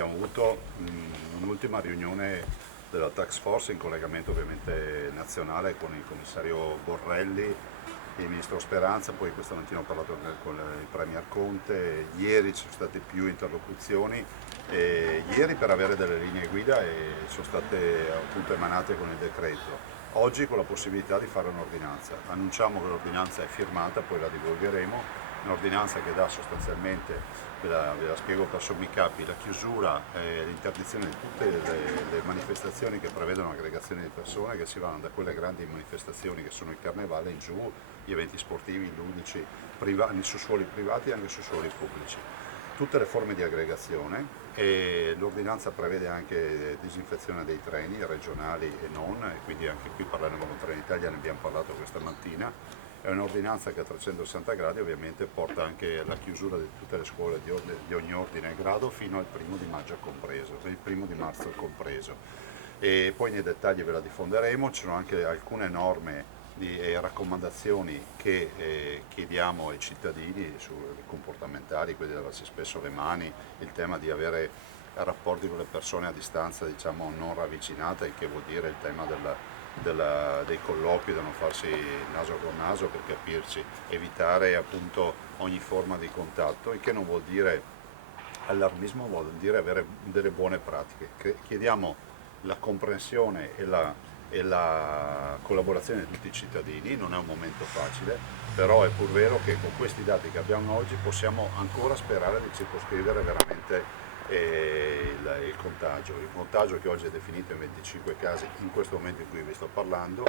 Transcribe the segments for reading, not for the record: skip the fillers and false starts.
Abbiamo avuto un'ultima riunione della task force in collegamento ovviamente nazionale con il commissario Borrelli e il ministro Speranza, poi questa mattina ho parlato con il premier Conte, ieri ci sono state più interlocuzioni, ieri per avere delle linee guida e sono state appunto emanate con il decreto. Oggi con la possibilità di fare un'ordinanza. Annunciamo che l'ordinanza è firmata, poi la divulgheremo, un'ordinanza che dà sostanzialmente, ve la spiego per sommi capi, la chiusura e l'interdizione di tutte le manifestazioni che prevedono aggregazioni di persone, che si vanno da quelle grandi manifestazioni che sono il carnevale in giù, gli eventi sportivi, ludici, su suoli privati e anche su suoli pubblici. Tutte le forme di aggregazione, e l'ordinanza prevede anche disinfezione dei treni regionali e non, e quindi anche qui parleremo con Trenitalia, ne abbiamo parlato questa mattina. È un'ordinanza che a 360 gradi ovviamente porta anche alla chiusura di tutte le scuole di ogni ordine e grado fino al 1° di maggio compreso, il 1° di marzo compreso. E poi nei dettagli ve la diffonderemo, ci sono anche alcune norme e raccomandazioni che chiediamo ai cittadini comportamentali, quelli di lavarsi spesso le mani, il tema di avere rapporti con le persone a distanza diciamo non ravvicinata, il che vuol dire il tema dei colloqui, da non farsi naso con naso per capirci, evitare appunto ogni forma di contatto, il che non vuol dire allarmismo, vuol dire avere delle buone pratiche. Chiediamo la comprensione e la collaborazione di tutti i cittadini, non è un momento facile, però è pur vero che con questi dati che abbiamo oggi possiamo ancora sperare di circoscrivere veramente il contagio che oggi è definito in 25 casi in questo momento in cui vi sto parlando.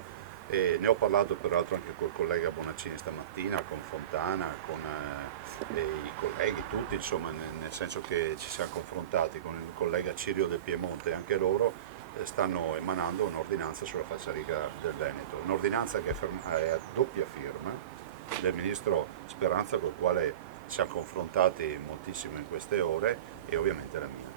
Ne ho parlato peraltro anche col collega Bonaccini stamattina, con Fontana, con i colleghi tutti, insomma, nel senso che ci siamo confrontati con il collega Cirio del Piemonte, anche loro stanno emanando un'ordinanza sulla falsariga del Veneto, un'ordinanza che è a doppia firma del ministro Speranza, col quale ci siamo confrontati moltissimo in queste ore, e ovviamente la mia.